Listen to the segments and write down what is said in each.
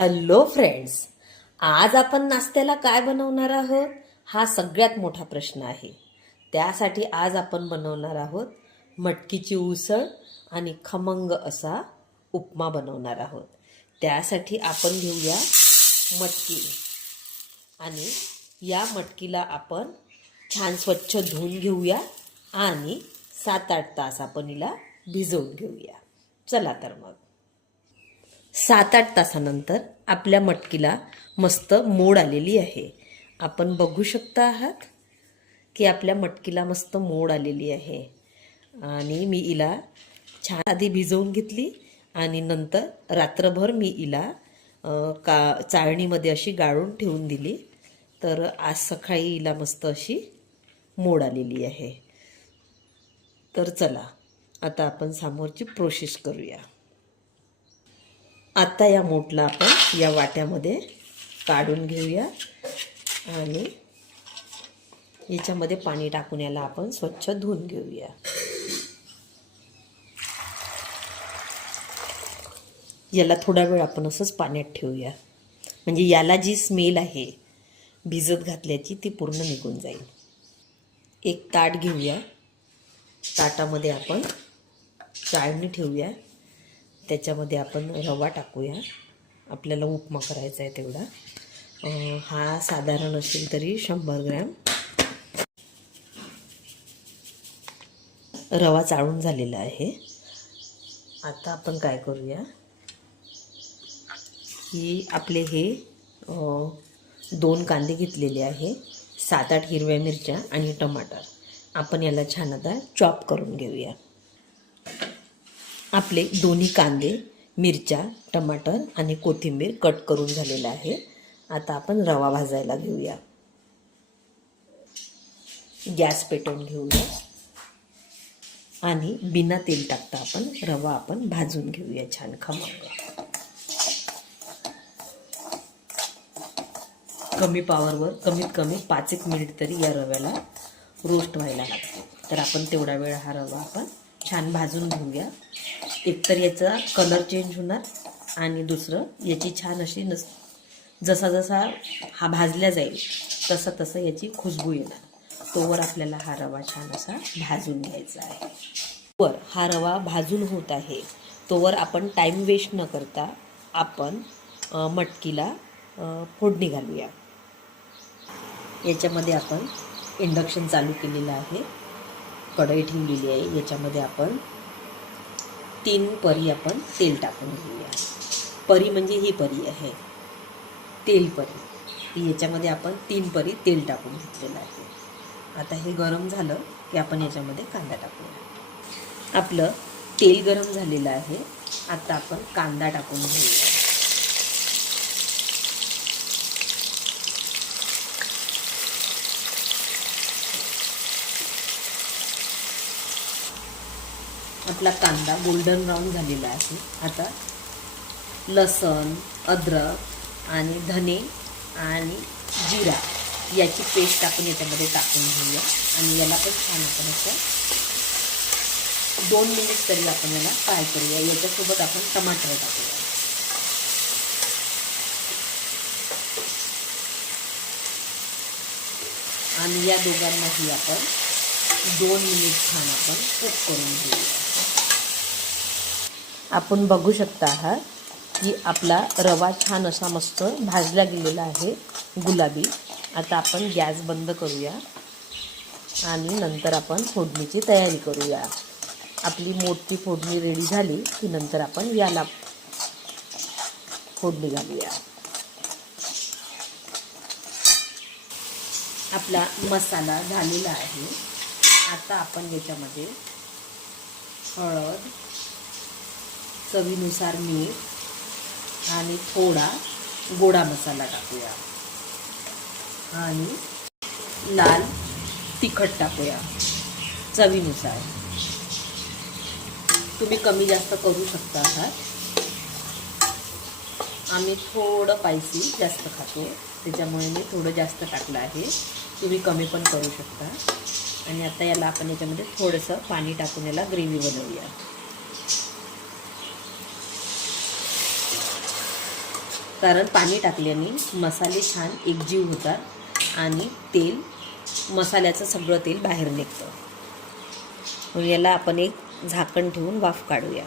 Hello friends आज आपण नाश्त्याला काय बनवणार आहोत हा सगळ्यात मोठा प्रश्न आहे. त्यासाठी आज आपण बनवणार आहोत मटकीची उसळ आणि खमंग असा उपमा बनवणार आहोत. त्यासाठी आपण घेऊया मटकी. आणि या मटकीला आपण छान स्वच्छ धुवून घेऊया आणि सात आठ तास आपण हिला भिजवून घेऊया. चला तर मग. सात आठ तासानंतर आपल्या मटकीला मस्त मोड आलेली आहे. आपण बघू शकता आहात की आपल्या मटकीला मस्त मोड आलेली आहे. आणि मी इला छान आधी भिजवून घेतली आणि नंतर रात्रभर मी इला का चाळणीमध्ये अशी गाळून ठेवून दिली. तर आज सकाळी इला मस्त अशी मोड आलेली आहे. तर चला आता आपण समोरची प्रोसेस करूया. आता या मोठला आपण या वाट्यामध्ये काढून घेऊया आणि याच्यामध्ये पाणी टाकून याला आपण स्वच्छ धुवून घेऊया. याला थोडा वेळ आपण असंच पाण्यात ठेवूया. म्हणजे याला जी स्मेल आहे भिजत घातल्याची ती पूर्ण निघून जाईल. एक ताट घेऊया. ताटामध्ये आपण चाळणी ठेवूया. त्याच्यामध्ये आपण रवा टाकूया. आपल्याला उपमा करायचा आहे तेवढा. हा साधारण असेल तरी शंभर ग्रॅम. रवा चाळून झालेला आहे. आता आपण काय करूया? की आपले हे दोन कांदे घेतलेले आहे. सात आठ हिरव्या मिरच्या आणि टमाटर. आपण याला छान आता चॉप करून घेऊया. आपले दोन्ही कांदे मिरच्या टमाटर आणि कोथिंबीर कट करून झालेलं आहे. आता आपण रवा भाजायला घेऊया. गॅस पेटवून घेऊया. आणि बिना तेल टाकता आपण रवा आपण भाजून घेऊया छान खमंग. कमी पावरवर कमीत कमी पाच एक मिनिट तरी या रव्याला रोस्ट व्हायला लागतो. तर आपण तेवढा वेळ हा रवा आपण छान भाजून घेऊया. एकतर याचा कलर चेंज होणार आणि दुसरं याची छान अशी नस जसा जसा हा भाजल्या जाईल तसं तसं याची खुशबू येणार. तोवर आपल्याला हा रवा छान असा भाजून घ्यायचा आहे. वर हा रवा भाजून होत आहे. तोवर आपण टाईम वेस्ट न करता आपण मटकीला फोडणी घालूया. याच्यामध्ये आपण इंडक्शन चालू केलेलं आहे. कढई ठेवलेली आहे. याच्यामध्ये आपण तीन परी आपण तेल टाकून घेऊया. परी म्हणजे ही परी आहे. तेल परी. याच्यामध्ये आपण तीन परी तेल टाकून घेतलेलं आहे. आता हे गरम झालं की आपण याच्यामध्ये कांदा टाकूया. आपलं तेल गरम झालेलं आहे. आता आपण कांदा टाकून घेऊया. आपला कांदा गोल्डन ब्राऊन झालेला आहे. आता लसण अद्रक आणि धने आणि जिरा याची पेस्ट आपण याच्यामध्ये टाकून घेऊया. आणि याला पण छान आपण असं दोन मिनिट तरी आपण याला फ्राय करूया. याच्यासोबत आपण टमाटर टाकूया. आणि या दोघांनाही आपण दोन मिनिट छान आपण कुक करून घेऊया. आपण बघू शकता आहात की आपला रवा छान असा मस्त भाजला गेलेला आहे गुलाबी. आता आपण गॅस बंद करूया आणि नंतर आपण फोडणीची तयारी करूया. आपली मोठी फोडणी रेडी झाली की नंतर आपण याला फोडणी घालूया. आपला मसाला झालेला आहे. आता आपण याच्यामध्ये हळद चवीनुसार मीठ आणि थोडा गोडा मसाला टाकूया. आणि लाल तिखट टाकूया चवीनुसार. तुम्ही कमी जास्त करू शकता आहात आम्ही थोडं पायसी जास्त खातो. त्याच्यामुळे मी थोडं जास्त टाकलं आहे. तुम्ही कमी पण करू शकता. आणि आता याला आपण याच्यामध्ये थोडंसं पाणी टाकून याला ग्रेव्ही बनवूया. कारण पाणी टाकल्याने मसाले छान एकजीव होतात आणि तेल मसाल्याचं सगळं तेल बाहेर निघतं. म्हणून याला आपण एक झाकण ठेवून वाफ काढूया.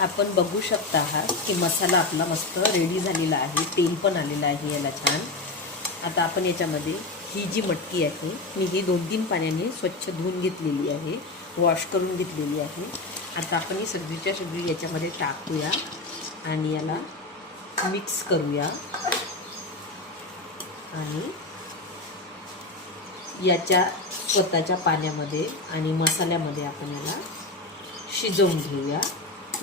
आपण बघू शकता आहात की मसाला आपला मस्त रेडी झालेला आहे तेल पण आलेलं आहे याला छान. आता आपण याच्यामध्ये ही जी मटकी आहे मी ही दोन तीन पाण्याने स्वच्छ धुवून घेतलेली आहे वॉश करून घेतलेली आहे. आता आपण ही सगळीच्या सगळी याच्यामध्ये टाकूया आणि याला मिक्स करूया. आणि याच्या स्वतःच्या पाण्यामध्ये आणि मसाल्यामध्ये आपण याला शिजवून घेऊया.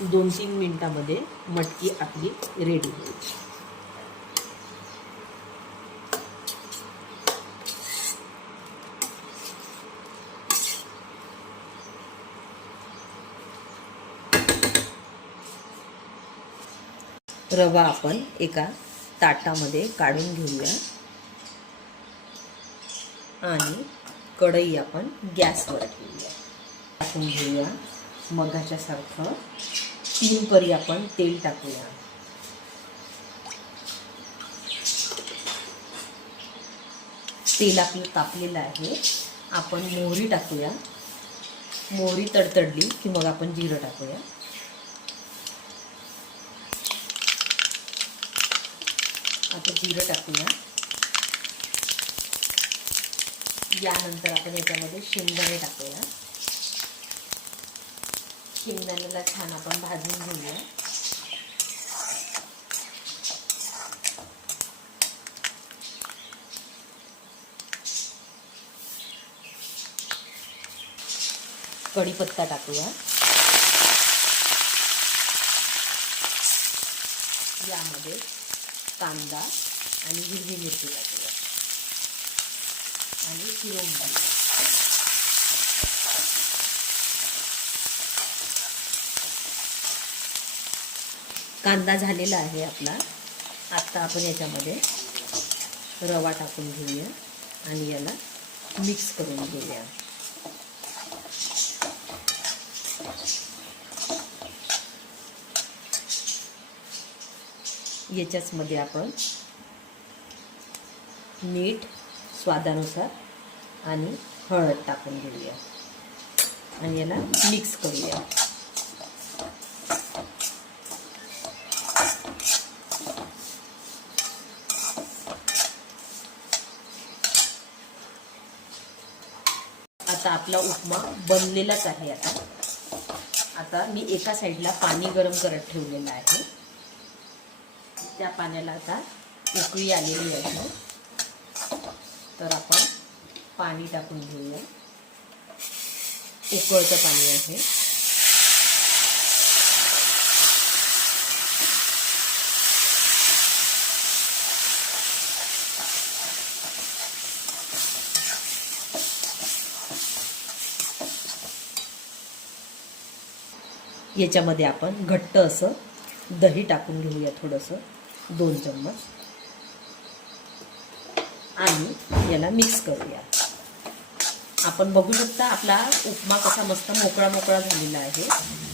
दोन तीन मिनटामध्ये मटकी आपली रेडी होईल. रवा आपण एका ताटामध्ये काढून घेऊया. आणि कढई आपण गॅसवर ठेवूया. टाकून घेऊया. मगाच्यासारखं तीन परी आपण तेल टाकूया. तेल आपलं तापलेलं आहे. आपण मोहरी टाकूया. मोहरी तडतडली की मग आपण जिरं टाकूया. आता जिरं टाकूया. यानंतर आपण याच्यामध्ये शेंगदाणे टाकूया. शेंगदाण्याला छान आपण भाजून घेऊया. कढीपत्ता टाकूया. यामध्ये कांदा आणि हिरवी मिरची टाकूया आणि फिरवून टाकूया कांदा झालेला आहे आपला. आत्ता आपण याच्यामध्ये रवा टाकून घेऊया आणि याला मिक्स करून घेऊया. याच्याचमध्ये आपण मीठ स्वादानुसार आणि हळद टाकून घेऊया. आणि याला मिक्स करूया. आता आपला उपमा बनलेलाच आहे आता. आता मी एका साईडला पाणी गरम करत ठेवलेलं आहे. त्या पाण्याला आता उकळी आलेली आहे तर आपण पाणी टाकून घेऊया. उकळतं पाणी आहे. याच्यामध्ये आपण घट्ट असं दही टाकून घेऊया थोडंसं. दोन चम्मच. आणि याला मिक्स करूया. आपण बघू शकता आपला उपमा कसा मस्त मोकळा मोकळा झालेला आहे.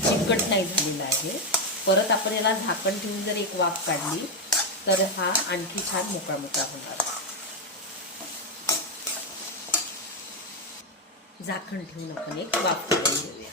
चिकट नाही झालेला आहे. परत आपण याला झाकण ठेवून जर एक वाफ काढली तर हा आणखी छान मोकळा मोकळा होणार. झाकण ठेवून आपण एक वाफ काढून घेऊया.